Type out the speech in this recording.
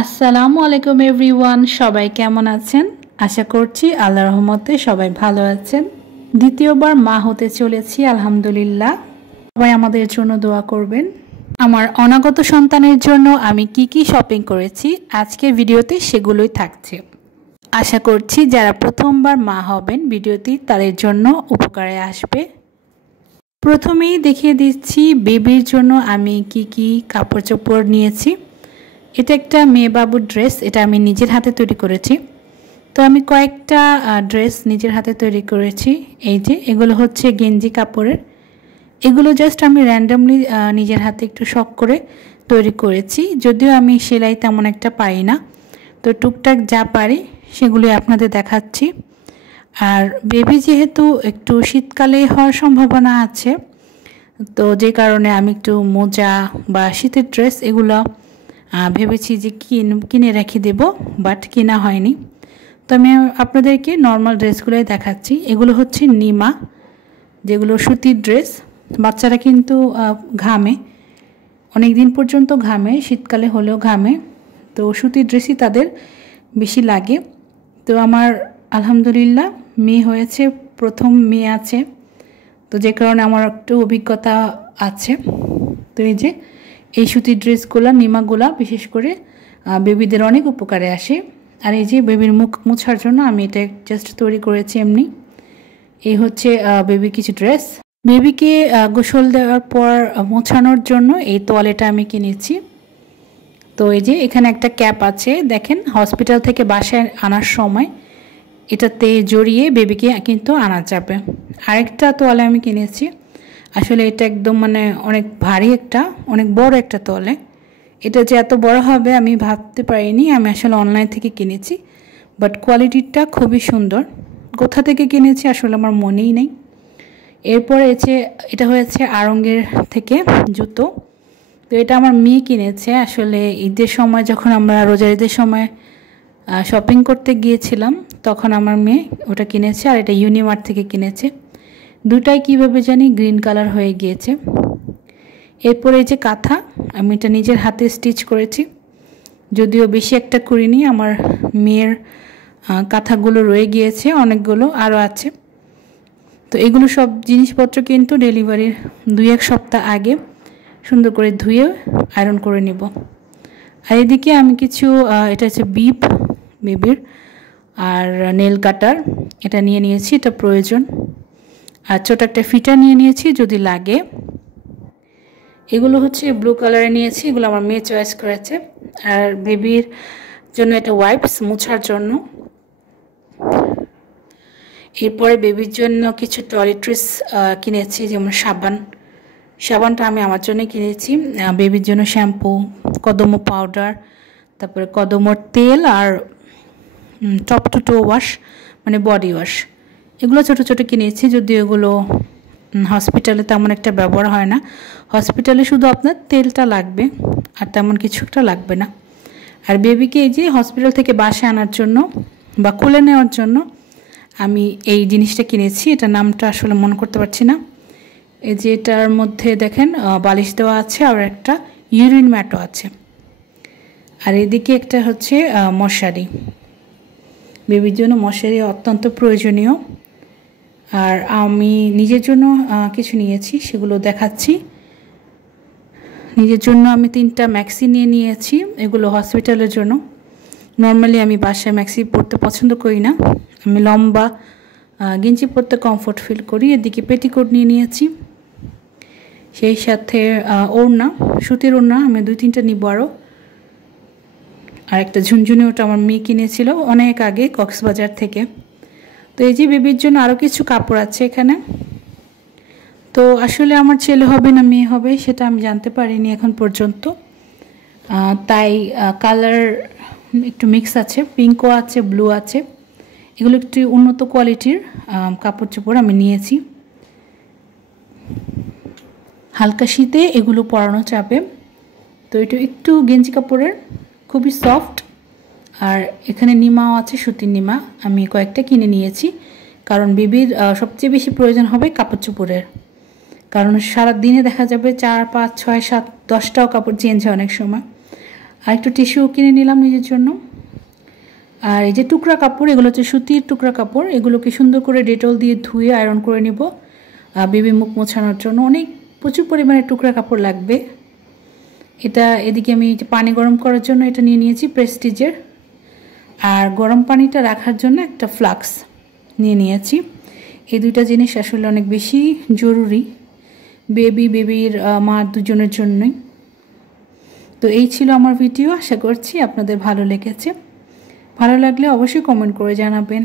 আসসালামু আলাইকুম এভরিওয়ান, সবাই কেমন আছেন? আশা করছি আল্লাহর রহমতে সবাই ভালো আছেন। দ্বিতীয়বার মা হতে চলেছি আলহামদুলিল্লাহ। সবাই আমাদের জন্য দোয়া করবেন। আমার অনাগত সন্তানের জন্য আমি কি শপিং করেছি আজকের ভিডিওতে সেগুলোই থাকছে। আশা করছি যারা প্রথমবার মা হবেন ভিডিওটি তাদের জন্য উপকারে আসবে। প্রথমেই দেখিয়ে দিচ্ছি বেবির জন্য আমি কি কাপড় চোপড় নিয়েছি। এটা একটা মেয়ে বাবুর ড্রেস, এটা আমি নিজের হাতে তৈরি করেছি। তো আমি কয়েকটা ড্রেস নিজের হাতে তৈরি করেছি। এই যে এগুলো হচ্ছে গেঞ্জি কাপড়ের, এগুলো জাস্ট আমি র্যান্ডমলি নিজের হাতে একটু শখ করে তৈরি করেছি। যদিও আমি সেলাই তেমন একটা পারি না, তো টুকটাক যা পারি সেগুলি আপনাদের দেখাচ্ছি। আর বেবি যেহেতু একটু শীতকালে হওয়ার সম্ভাবনা আছে, তো যে কারণে আমি একটু মোজা বা শীতের ড্রেস এগুলো ভেবেছি যে কিনে রেখে দেব, বাট কেনা হয়নি। তো আমি আপনাদেরকে নর্মাল ড্রেসগুলোই দেখাচ্ছি। এগুলো হচ্ছে নিমা, যেগুলো সুতির ড্রেস। বাচ্চারা কিন্তু ঘামে, অনেক দিন পর্যন্ত ঘামে, শীতকালে হলেও ঘামে, তো সুতির ড্রেসই তাদের বেশি লাগে। তো আমার আলহামদুলিল্লাহ মেয়ে হয়েছে, প্রথম মেয়ে আছে, তো যে কারণে আমার একটু অভিজ্ঞতা আছে। তো এই যে এই সুতির ড্রেসগুলো নিমাগুলা বিশেষ করে বেবিদের অনেক উপকারে আসে। আর এই যে বেবির মুখ মোছার জন্য আমি এটা জাস্ট তৈরি করেছি এমনি। এই হচ্ছে বেবির কিছু ড্রেস। বেবিকে গোসল দেওয়ার পর মোছানোর জন্য এই তোয়ালেটা আমি কিনেছি। তো এই যে এখানে একটা ক্যাপ আছে, দেখেন হসপিটাল থেকে বাসায় আনার সময় এটাতে জড়িয়ে বেবিকে কিন্তু আনা যাবে। আরেকটা তোয়ালে আমি কিনেছি, আসলে এটা একদম অনেক ভারী অনেক বড় একটা তোয়ালে। এটা যে এত বড় হবে আমি ভাবতে পারিনি। আমি আসলে অনলাইন থেকে কিনেছি, বাট কোয়ালিটিটা খুবই সুন্দর। কোথা থেকে কিনেছি আসলে আমার মনেই নেই। এরপরে এটা হয়েছে আড়ংয়ের থেকে জুতো। তো এটা আমার মেয়ে কিনেছে। আসলে ঈদের সময় যখন আমরা রোজার ঈদের সময় শপিং করতে গিয়েছিলাম তখন আমার মেয়ে ওটা কিনেছে, আর এটা ইউনিমার্ট থেকে কিনেছে। দুটাই কীভাবে জানি গ্রিন কালার হয়ে গিয়েছে। এরপরে এই যে কাঁথা, আমি এটা নিজের হাতে স্টিচ করেছি, যদিও বেশি একটা করিনি। আমার মেয়ের কাঁথাগুলো রয়ে গিয়েছে, অনেকগুলো আরও আছে। তো এগুলো সব জিনিসপত্র কিন্তু ডেলিভারির 2-1 সপ্তাহ আগে সুন্দর করে ধুয়ে আয়রন করে নিব। আর এদিকে আমি কিছু এটা হচ্ছে বেবির আর নেল কাটার, এটা নিয়ে নিয়েছি, এটা প্রয়োজন। আর ছোট একটা ফিটা নিয়ে নিয়েছি যদি লাগে। এগুলো হচ্ছে ব্লু কালারে নিয়েছি, এগুলো আমার মেয়ে চয়েস করেছে। আর বেবির জন্য এটা ওয়াইপস মোছার জন্য। এরপরে বেবির জন্য কিছু টয়লেট্রিজ কিনেছি, যেমন সাবানটা আমি আমার জন্য কিনেছি। বেবির জন্য শ্যাম্পু, কদমো পাউডার, তারপরে কদমোর তেল, আর টপ টু টো ওয়াশ বডি ওয়াশ, এগুলো ছোট ছোট কিনেছি। যদিও এগুলো হসপিটালে তেমন একটা ব্যবহার হয় না, হসপিটালে শুধু আপনার তেলটা লাগবে আর তেমন কিছু একটা লাগবে না। আর বেবিকে এই যে হসপিটাল থেকে বাসায় আনার জন্য বা কোলে নেওয়ার জন্য আমি এই জিনিসটা কিনেছি। এটা নামটা আসলে মনে করতে পারছি না। এই যে এটার মধ্যে দেখেন বালিশ দেওয়া আছে, আর একটা ইউরিন ম্যাটও আছে। আর এদিকে একটা হচ্ছে মশারি, বেবির জন্য মশারি অত্যন্ত প্রয়োজনীয়। আর আমি নিজের জন্য কিছু নিয়েছি, সেগুলো দেখাচ্ছি। নিজের জন্য আমি 3টা ম্যাক্সি নিয়েছি, এগুলো হসপিটালের জন্য। নর্মালি আমি বাসায় ম্যাক্সি পরতে পছন্দ করি না, আমি লম্বা গেঞ্জি পরতে কমফোর্ট ফিল করি। এদিকে পেটিকোট নিয়েছি, সেই সাথে ওড়না, সুতির ওড়না আমি 2-3টা নিব আরও। আর একটা ঝুনঝুনি, ওটা আমার মেয়ে কিনেছিল অনেক আগে কক্সবাজার থেকে। তো এই যে বেবির জন্য আরও কিছু কাপড় আছে এখানে। তো আসলে আমার ছেলে হবে না মেয়ে হবে সেটা আমি জানতে পারিনি এখন পর্যন্ত, তাই কালার একটু মিক্স আছে, পিঙ্কও আছে, ব্লু আছে। এগুলো একটু উন্নত কোয়ালিটির কাপড় চোপড় আমি নিয়েছি। হালকা শীতে এগুলো পরানো যাবে। তো এটা একটু গেঞ্জি কাপড়ের, খুবই সফট। আর এখানে নিমাও আছে, সুতির নিমা আমি কয়েকটা কিনে নিয়েছি, কারণ বেবির সবচেয়ে বেশি প্রয়োজন হবে কাপড় চোপড়ের। কারণ সারা দিনে দেখা যাবে 4, 5, 6, 7, 10টাও কাপড় চেঞ্জ হয় অনেক সময়। আর একটু টিস্যু কিনে নিলাম নিজের জন্য। আর এই যে টুকরা কাপড়, এগুলো হচ্ছে সুতির টুকরা কাপড়, এগুলোকে সুন্দর করে ডেটল দিয়ে ধুয়ে আয়রন করে নিব বেবি মুখ মোছানোর জন্য। প্রচুর পরিমাণে টুকরা কাপড় লাগবে। এটা এদিকে আমি পানি গরম করার জন্য এটা নিয়ে নিয়েছি প্রেস্টিজের, আর গরম পানিটা রাখার জন্য একটা ফ্লাক্স নিয়ে নিয়েছি। এই দুইটা জিনিস আসলে অনেক বেশি জরুরি বেবির মা দুজনের জন্যই। তো এই ছিল আমার ভিডিও, আশা করছি আপনাদের ভালো লেগেছে। ভালো লাগলে অবশ্যই কমেন্ট করে জানাবেন।